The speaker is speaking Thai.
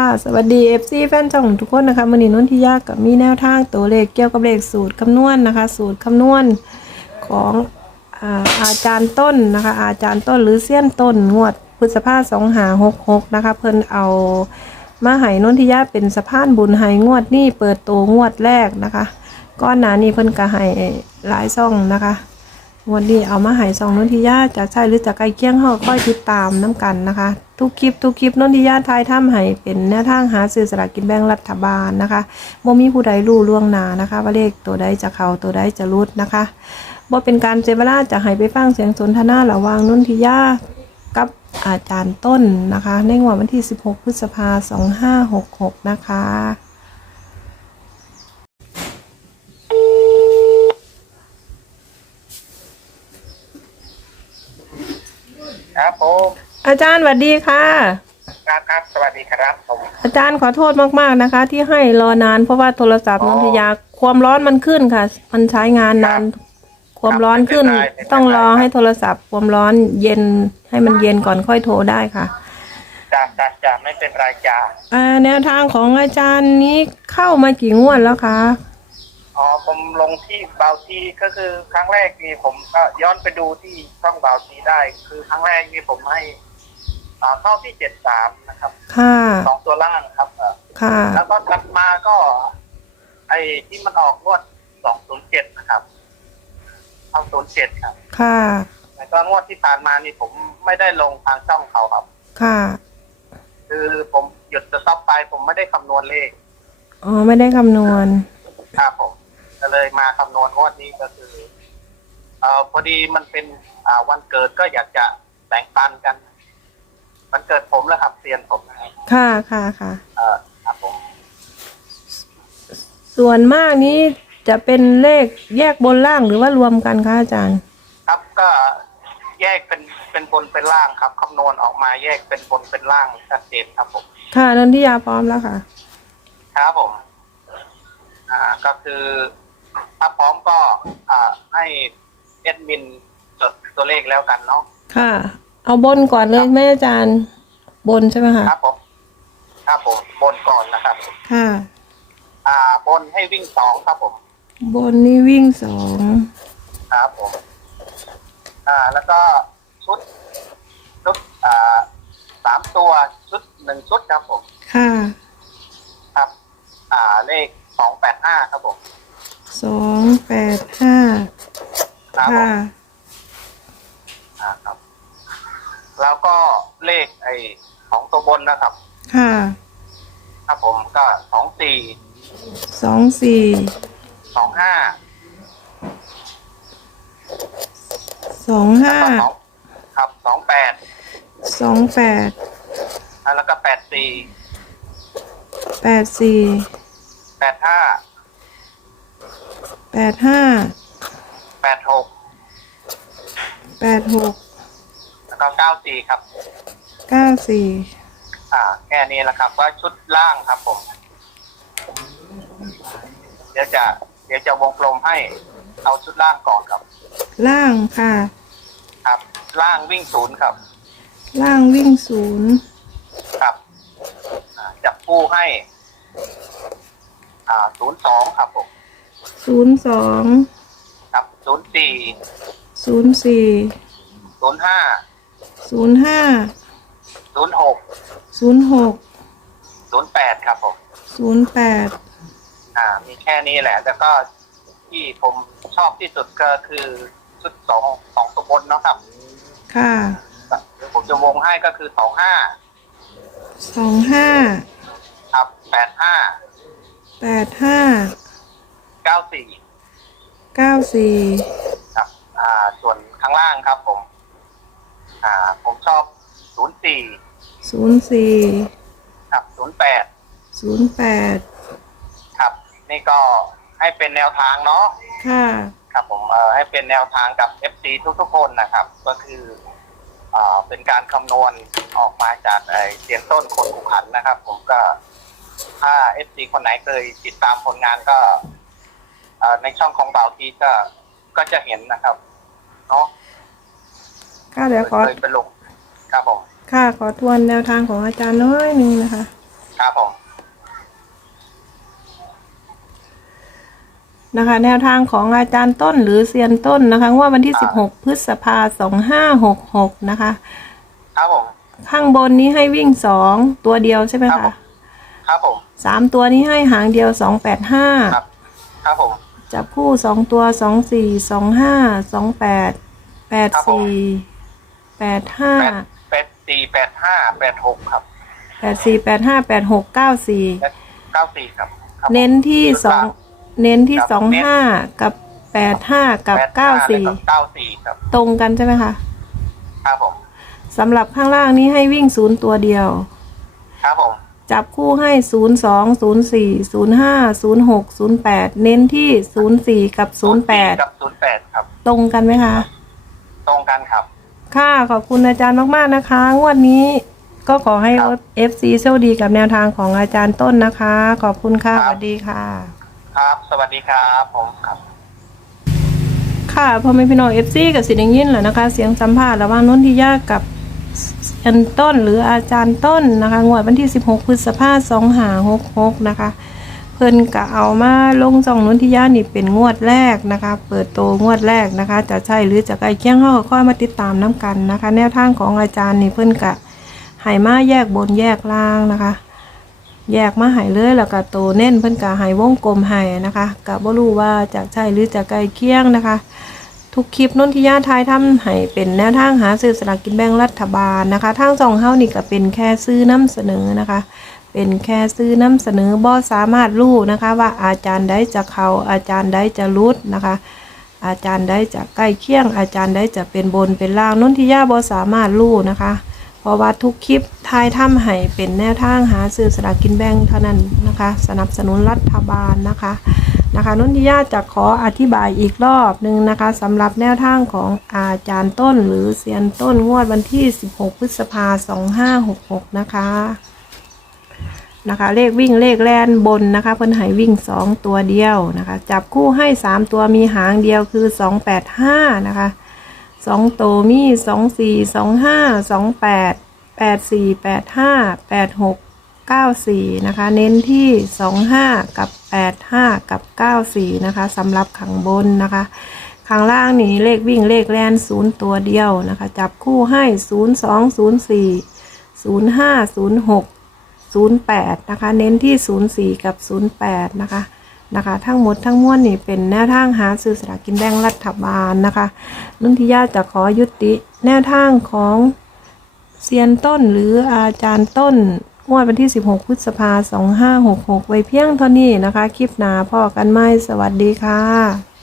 ค่ะ สวัสดี FC แฟนช่องทุกคนนะคะมือนี้นุ่นที่ยากกับมีแนวทางตัวเลขเกี่ยวกับเลขสูตรคำนวณนะคะ สูตรคำนวณของอาอาจารย์ต้นนะคะ อาจารย์ต้นหรือเสี้ยนต้นงวดพฤษภาสองหาหกหกนะคะ เพิ่นเอามาให้นุ่นที่ยาเป็นสะพานบุญให้งวดนี่เปิดตัวงวดแรกนะคะ ก้อนหนานี้เพิ่นก็ให้หลายซ่องนะคะ วันนี้เอามาหายซองนนทิยาจะใช่หรือจะใกล้เคียงเฮาค่อยติดตามน้ำกันนะคะ ทุกคลิปทุกคลิปนนทิยาทายถ้ำให้เป็นแนวทางหาซื้อสลากกินแบ่งรัฐบาลนะคะบ่มีผู้ใดรู้ล่วงหน้านะคะ ว่าเลขตัวใดจะเขาตัวใดจะรุดนะคะบ่เป็นการเจเวลาจะให้ไปฟังเสียงสนทนาระหว่างนนทิยากับอาจารย์ต้นนะคะ ในวดวันที่ 16 พฤษภาคม2566 นะคะ ครับผม อาจารย์สวัสดีค่ะ ครับครับสวัสดีครับผมอาจารย์ขอโทษมากๆนะคะ ที่ให้รอนานเพราะว่าโทรศัพท์อ๋นอนทยาความร้อนมันขึ้นค่ะ มันใช้งานนานครับความร้อนขึ้นไม่เป็นไรไม่เป็นไรต้องรอครับให้โทรศัพท์ ความร้อนเย็นให้มันเย็นก่อนค่อยโทรได้ค่ะจ้าจ้าจ้าไม่เป็นไรจ้าอ่าแนวทางของอาจารย์นี้เข้ามากี่งวดแล้วคะอ๋อผมลงที่เบาทีก็คือครั้งแรกนี่ผมก็ย้อนไปดูที่ช่องเบาทีได้ คือครั้งแรกนี่ผมให้ อ่าเข้าที่เจ็ดสามนะครับค่ะ สองตัวล่างครับเอ่อค่ะ แล้วก็ถัดมาก็ ไอ้ที่มันออกงวดสองศูนย์เจ็ดนะครับเข้าศูนย์เจ็ดครับค่ะ แล้วก็งวดที่ผ่านมานี่ผมไม่ได้ลงทางช่องเขาครับ ค่ะ คือผมหยุดสต็อปไป ผมไม่ได้คำนวณเลขอ๋อ ไม่ได้คำนวณ ครับผมก็เลยมาคำนวณงวดนี้ก็คือ เอ่อพอดีมันเป็นอ่าวันเกิดก็อยากจะแบ่งปันกัน วันเกิดผมแล้วครับเรียนผมนะครับค่ะค่ะค่ะ เอ่อครับผมส่วนมากนี้จะเป็นเลขแยกบนล่างหรือว่ารวมกันคะอาจารย์ ครับก็แยกเป็นเป็นบนเป็นล่างครับคำนวณออกมาแยกเป็นบนเป็นล่างชัดเจนครับผม ค่ะนนทิยาพร้อมแล้วค่ะ ครับผม อ่า ก็คือถ้าพร้อมก็ อ่า ให้เอดมินจดตัวเลขแล้วกันเนาะ ค่ะ เอาบนก่อนเลยแม่อาจารย์ บนใช่ไหมคะครับผมครับผมบนก่อนนะครับ ค่ะ อ่า บนให้วิ่งสองครับผม บนนี่วิ่งสองครับผม อ่า แล้วก็ชุด ชุด อ่าสามตัวชุดหนึ่งชุดครับผม ค่ะ ครับ อ่า เลขสองแปดห้าครับผมสองแปดห้าครับผค่ะ มอ่าครับ แล้ว ก็เลขไอ้ของตัวบนนะครับ ค่ะ ครับผมก็สองสี่สองสี่ สองห้าสองห้าก็สองครับสองแปดสองแปด แล้วก็แปดสี่แปดสี่ แปดห้าแปดห้า แปดหก แปดหกแล้ว ก็เก้าสี่ครับ เก้าสี่อ่า แค่นี้แหละครับ ว่าชุดล่างครับผม เดี๋ยวจะ เดี๋ยวจะวงกลมให้ เอาชุดล่างก่อนครับ ล่างค่ะ ครับ ล่างวิ่งศูนย์ครับ ล่างวิ่งศูนย์ครับอ่าจับคู่ให้ อ่าศูนย์สองครับผม ศูนย์สองครับศูนย์สี่ศูนย์สี่ศูนย์ห้า ศูนย์ห้าศูนย์หกศูนย์หกศูนย์แปดครับผม ศูนย์แปดอ่า มีแค่นี้แหละ แล้วก็ที่ผมชอบที่สุดก็คือชุดสองสองตัวบนเนาะครับค่ะเดี๋ยวผมจะวงให้ก็คือสองห้าสองห้าครับแปดห้าแปดห้าเก้าสี่เก้าสี่ครับ อ่า ส่วนข้างล่างครับผม อ่า ผมชอบศูนย์สี่ศูนย์สี่ครับศูนย์แปดศูนย์แปดครับ นี่ก็ให้เป็นแนวทางเนาะค่ะ ครับผมเอ่อให้เป็นแนวทางกับ FC ทุกๆคนนะครับ ก็คือเอ่อเป็นการคำนวณออกมาจากไอ้เสียงต้นคนขุขันนะครับ ผมก็ถ้า FC คนไหนเคยติดตามผลงานก็เอ่อในช่องของเบาทีก็ก็จะเห็นนะครับ เนาะ ค่ะเดี๋ยวขอ เคยไปลงครับผมค่ะ ขอทวนแนวทางของอาจารย์น้อยหนึ่งนะคะคครับผมนะคะ แนวทางของอาจารย์ต้นหรือเซียนต้นนะคะงว่าวันที่ 16 พฤษภาสองห้าหกหกนะคะ ครับผม ข้างบนนี้ให้วิ่งสองตัวเดียวใช่ไหมครับผคะม ครับผมสามตัวนี้ให้หางเดียวสองแปดห้าครับ ครับผมจับคู่สองตัวสองสี่สองห้าสองแปดแปดครับผมสี่ แปดห้าแปดแปดสี่แปดห้าแปดหกครับแปดสี่แปดห้าแปดหกเก้าสี่เก้าสี่ครับครับผมเน้นที่สองเน้นที่ครับสองเน้นห้ากับแปดห้ากับแปดห้เก้าสี่แล้วเก้าสี่ครับตรงกันใช่ไหมคะครับผมสำหรับข้างล่างนี้ให้วิ่งศูนย์ตัวเดียว ครับผมจับคู่ให้ศูนย์สองศูนย์สี่ศูนย์ห้าศูนย์หกศูนย์แปดเน้นที่ศูนย์สี่กับศูนย์แปดกับศูนย์แปดครับ ตรงกันไหมคะ ตรงกันครับ ค่ะขอบคุณอาจารย์มากๆนะคะ งวดนี้ก็ขอให้ครับ FC โชคดีกับแนวทางของอาจารย์ต้นนะคะ ขอบคุณค่ะคสรับวัสดีค่ะ ครับ สวัสดีครับผมครับ ค่ะพอไม่พี่น้อง FC กับสิไดยินแหละนะคะ เสียงสัมภาษณ์ระหว่างนนทิยากับอันต้นหรืออาจารย์ต้นนะคะ งวดวันที่ 16 พฤษภาคม2566 นะคะ เพิ่นกะเอามาลงจองนุนทิยานี่เป็นงวดแรกนะคะ เปิดโตงวดแรกนะคะ จะใช่หรือจะใกล้เคียงเฮาก็ค่อยมาติดตามน้ำกันนะคะ แนวทางของอาจารย์นี่เพิ่นกะให้มาแยกบนแยกล่างนะคะ แยกมาให้เลยแล้วก็โตเน้นเพิ่นกะให้วงกลมให้นะคะกะบ่รู้ว่าจะใช่หรือจะใกล้เคียงนะคะ ทุกคลิปนุนทิยาทายทำให้เป็นแนวทางหาซื้อสลากกินแบ่งรัฐบาลนะคะทางสองเฮานี่ก็เป็นแค่ซื้อน้ำเสนอนะคะ เป็นแค่ซื้อน้ำเสนอบ่สามารถรู้นะคะ ว่าอาจารย์ใดจะเขาอาจารย์ใดจะรุดนะคะ อาจารย์ใดจะใกล้เคียง อาจารย์ใดจะเป็นบนเป็นล่างนนทิยาบ่สามารถรู้นะคะ เพราะว่าทุกคลิปทายทำให้เป็นแนวทางหาซื้อสลากกินแบ่งเท่านั้นนะคะ สนับสนุนรัฐบาลนะคะนะคะนนทิยาจะขออธิบายอีกรอบหนึ่งนะคะสำหรับแนวทางของอาจารย์ต้นหรือเซียนต้นงวดวันที่ 16 พฤษภาคม2566 นะคะ นะคะ เลขวิ่งเลขแลนบนนะคะ เพิ่นให้วิ่ง 2 ตัวเดียวนะคะ จับคู่ให้ 3 ตัวมีหางเดียวคือ 285 นะคะ2โตวมี 24 25 28 84 85 86 94 นะคะ เน้นที่ 25 กับ 85 กับ 94 นะคะสำหรับขังบนนะคะข้างล่างนี่เลขวิ่งเลขแลนศูนย์ตัวเดียวนะคะ จับคู่ให้ 02 04 05 06 08 นะคะ เน้นที่ 04 กับ 08 นะคะ นะคะ ทั้งหมดทั้งมวลนี่เป็นแนวทางหาซื้อสลากกินแบ่งรัฐบาลนะคะนุ่นทิยาจะขอยุติแนวทางของเซียนต้นหรืออาจารย์ต้นงวดวันที่ 16 พฤษภาคม2566 ไว้เพียงเท่านี้นะคะ คลิปหนาพ่อกันไหมสวัสดีค่ะ